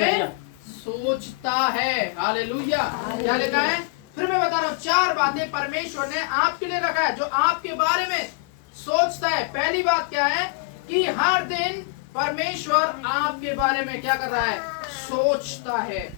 सोचता है। हालेलुया। क्या लिखा है? फिर मैं बता रहा हूँ, 4 बातें परमेश्वर ने आपके लिए रखा है जो आपके बारे में सोचता है। पहली बात क्या है कि हर दिन परमेश्वर आपके बारे में क्या कर रहा है? सोचता है।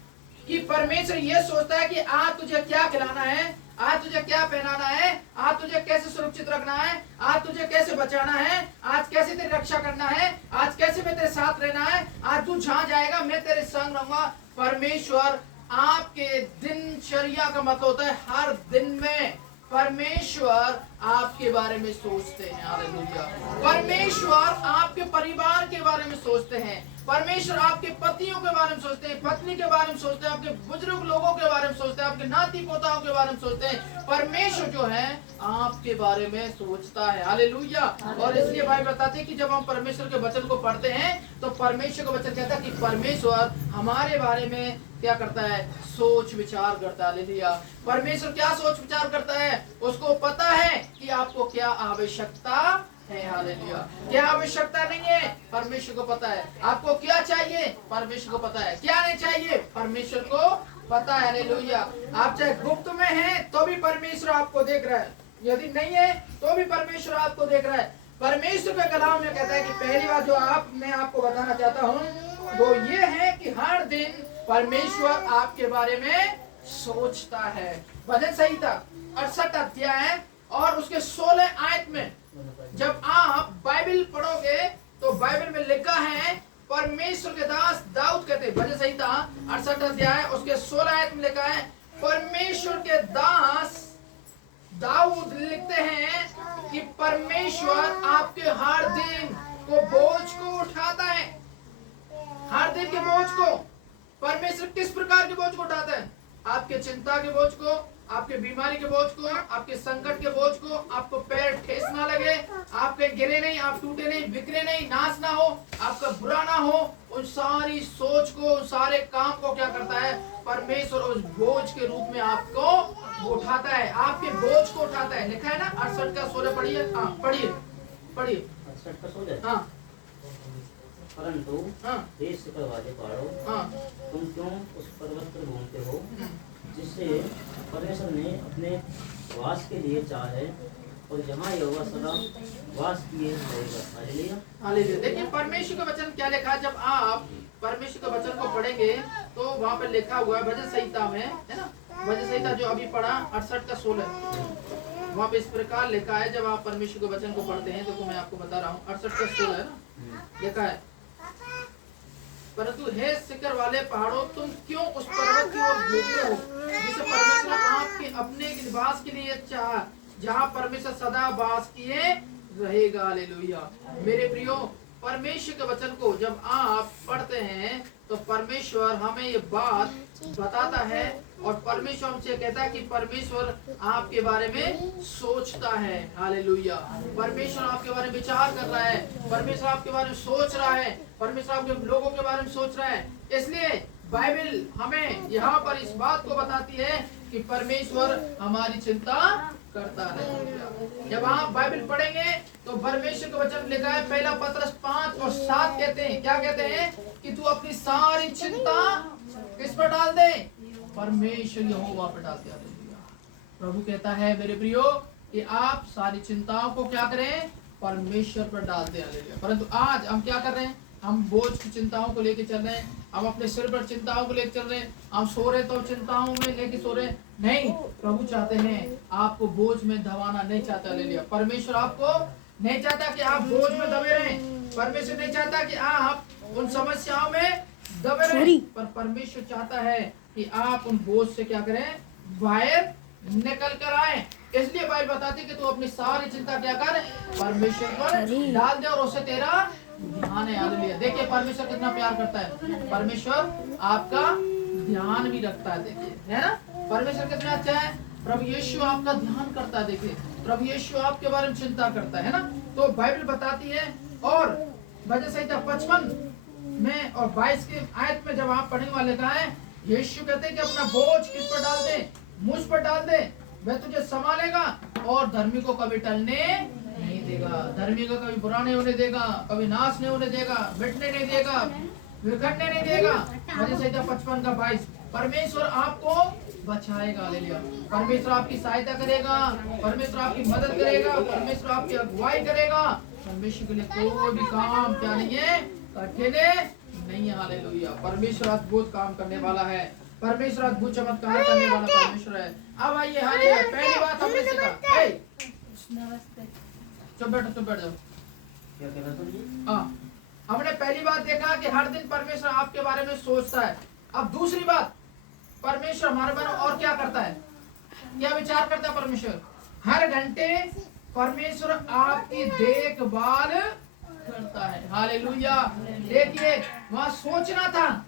कि परमेश्वर ये सोचता है कि आज तुझे क्या खिलाना है, आज तुझे क्या पहनाना है, आज तुझे कैसे सुरक्षित रखना है, आज तुझे कैसे बचाना है, आज कैसे तेरी रक्षा करना है, आज कैसे मैं तेरे साथ रहना है, आज तू जहां जाएगा मैं तेरे संग रहूंगा। परमेश्वर आपके दिनचर्या का मतलब होता है हर दिन में परमेश्वर आपके बारे में सोचते हैं। हालेलुया। परमेश्वर आपके परिवार के बारे में सोचते हैं। परमेश्वर आपके पतियों के बारे में सोचते हैं, पत्नी के बारे में सोचते हैं, आपके बुजुर्ग लोगों के बारे में सोचते हैं, आपके नाती पोताओं के बारे में सोचते हैं। परमेश्वर जो है आपके बारे में सोचता है। हालेलुया। और इसलिए भाई बताते हैं कि जब हम परमेश्वर के वचन को पढ़ते हैं तो परमेश्वर का वचन कहता है कि परमेश्वर हमारे बारे में क्या करता है? सोच विचार करता है। हालेलुया। परमेश्वर क्या सोच विचार करता है? उसको पता है कि आपको क्या आवश्यकता है। हालेलुया। क्या आवश्यकता नहीं है, परमेश्वर को पता है। आपको क्या चाहिए, परमेश्वर को पता है। क्या नहीं चाहिए, परमेश्वर को पता है। हालेलुया। आप चाहे गुप्त में हैं तो भी परमेश्वर आपको देख रहा है, यदि नहीं है तो भी परमेश्वर आपको देख रहा है। परमेश्वर के कलाम में कहता है कि पहली बात जो मैं आपको बताना चाहता हूँ वो ये है कि हर दिन परमेश्वर आपके बारे में सोचता है। भजन संहिता 68 अध्याय और उसके 16 आयत में जब आप बाइबल पढ़ोगे तो बाइबल में लिखा है, परमेश्वर के दास दाऊद कहते हैं, भजन संहिता 68 अध्याय उसके 16 आयत में लिखा है, परमेश्वर के दास दाऊद लिखते हैं कि परमेश्वर आपके हर दिन को बोझ को उठाता है। हर दिन के बोझ को परमेश्वर किस प्रकार के बोझ को उठाता है? आपके चिंता के बोझ को, आपके बीमारी के बोझ को, आपके संकट के बोझ को, आपको पैर ठेस ना लगे, आप कहीं गिरे नहीं, आप टूटे नहीं, बिखरे नहीं, नाश ना हो, आपका बुरा ना हो, उन सारी सोच को, उन सारे काम को क्या करता है? परमेश्वर उस बोझ के रूप में आपको उठाता है, आपके बोझ को उठाता है। लिखा है ना 68 का 16 पढ़िए। हाँ पढ़िए पढ़िए। 68 का 16। हाँ। परंतु देश शिखर वाले पहाड़ों, तुम क्यों उस पर्वत पर घूमते हो जिससे परमेश्वर ने अपने वास के लिए चाहा है, और जहाँ यहोवा सदा वास किए रहेगा। हालेलुया। हालेलुया। देखिए परमेश्वर का वचन क्या लिखा है। जब आप परमेश्वर का वचन को पढ़ेंगे तो वहाँ पर लिखा हुआ है भजन संहिता में, है ना, भजन संहिता जो अभी पढ़ा 68 का 16, वहाँ पे इस प्रकार लिखा है। जब आप परमेश्वर के वचन को पढ़ते हैं तो मैं आपको बता रहा हूँ 68 का 16 है ना, लिखा है, परंतु हे शिखर वाले पहाड़ों तुम क्यों उस पर्वत की ओर घूमते हो जिसे परमेश्वर आपके अपने निवास के लिए चाहा, जहाँ परमेश्वर सदा वास किए रहेगा। हालेलुया। मेरे प्रियो, परमेश्वर के वचन को जब आप पढ़ते हैं तो परमेश्वर हमें ये बात बताता है और परमेश्वर हमसे कहता है कि परमेश्वर आपके बारे में सोचता है। हालेलुया। परमेश्वर आपके बारे में विचार कर रहा है, परमेश्वर आपके बारे में सोच रहा है, परमेश्वर आपके लोगों के बारे में सोच रहा है। इसलिए बाइबल हमें यहाँ पर इस बात को बताती है कि परमेश्वर हमारी चिंता करता है। जब आप बाइबल पढ़ेंगे तो परमेश्वर का वचन लिखा है, पहला पत्रस 5 और 7 कहते हैं, क्या कहते हैं? कि तू अपनी सारी चिंता किस पर डाल दे? परमेश्वर यहोवा पर डाल दे। प्रभु कहता है मेरे प्रियो कि आप सारी चिंताओं को क्या करें? परमेश्वर पर डाल दे। हालेलुया। परंतु आज हम क्या कर रहे हैं? हम बोझ की चिंताओं को लेके चल रहे हैं, हम अपने सिर पर चिंताओं को लेके चल रहे हैं, हम सो रहे तो चिंताओं में लेके सो रहे नहीं। प्रभु चाहते हैं आपको बोझ में दबाना नहीं चाहता। हालेलुया। परमेश्वर आपको नहीं चाहता कि आप बोझ में दबे रहें, परमेश्वर नहीं चाहता कि आप उन समस्याओं में दबे रहें, पर परमेश्वर चाहता है कि आप उन बोझ से क्या करें? बाहर निकल कर आए। इसलिए बाइबल बताती कि तू अपनी सारी चिंता क्या कर? परमेश्वर पर डाल दे और उसे तेरा ध्यान है। हालेलुया। देखिए परमेश्वर कितना प्यार करता है, परमेश्वर आपका ध्यान भी रखता है। देखिए, है ना, परमेश्वर कितना अच्छा है। प्रभु यीशु आपका ध्यान करता है। देखिए प्रभु यीशु आपके बारे में चिंता करता है ना। तो बाइबल बताती है। और भजन संहिता 55 में और 22 के आयत में जब आप पढ़ने वाले का है, यीशु कहते हैं कि अपना बोझ किस पर डाल दे? मुझ पर डाल दे, वह तुझे संभालेगा और धर्मी को कभी टलने नहीं देगा। धर्मी को कभी बुरा नहीं होने देगा, कभी नाश नहीं होने देगा, मिटने नहीं देगा, बिखरने नहीं देगा। मत्ती संहिता 55 का 22। परमेश्वर आपको बचाएगा, हालेलुया। परमेश्वर आपकी सहायता करेगा, परमेश्वर आपकी मदद करेगा, परमेश्वर आपकी अगुवाई करेगा। परमेश्वर के लिए कोई भी काम क्या नहीं है, कठिन नहीं है, हालेलुया। परमेश्वर अद्भुत काम करने वाला है, परमेश्वर अद्भुत चमत्कार करने वाला परमेश्वर है। अब आइए, हालेलुया। पहली बात हमने सीखा, चुप बैठ जाओ। क्या कह रहा था जी? हाँ, हमने पहली बात देखा कि हर दिन परमेश्वर आपके बारे में सोचता है। अब दूसरी बात, परमेश्वर हमारे बारे में और क्या करता है, क्या विचार करता है परमेश्वर? हर घंटे परमेश्वर आपकी देखभाल करता है, हालेलुया। देखिए, वहां सोचना था,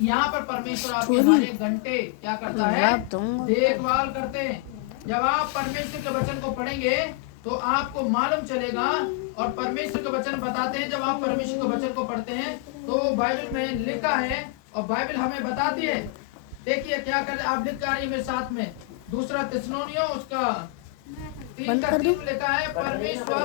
यहाँ पर परमेश्वर आपके हर एक घंटे क्या करता है, देखभाल करते हैं। जब आप परमेश्वर के वचन को पढ़ेंगे तो आपको मालूम चलेगा, और परमेश्वर के वचन बताते हैं, जब आप परमेश्वर के वचन को पढ़ते हैं तो बाइबल में लिखा है और बाइबल हमें बताती है। देखिए क्या कर, आप लिख कर रही मेरे साथ में, दूसरा थिस्सलुनीयों उसका 3 का 3 लिखा है, परमेश्वर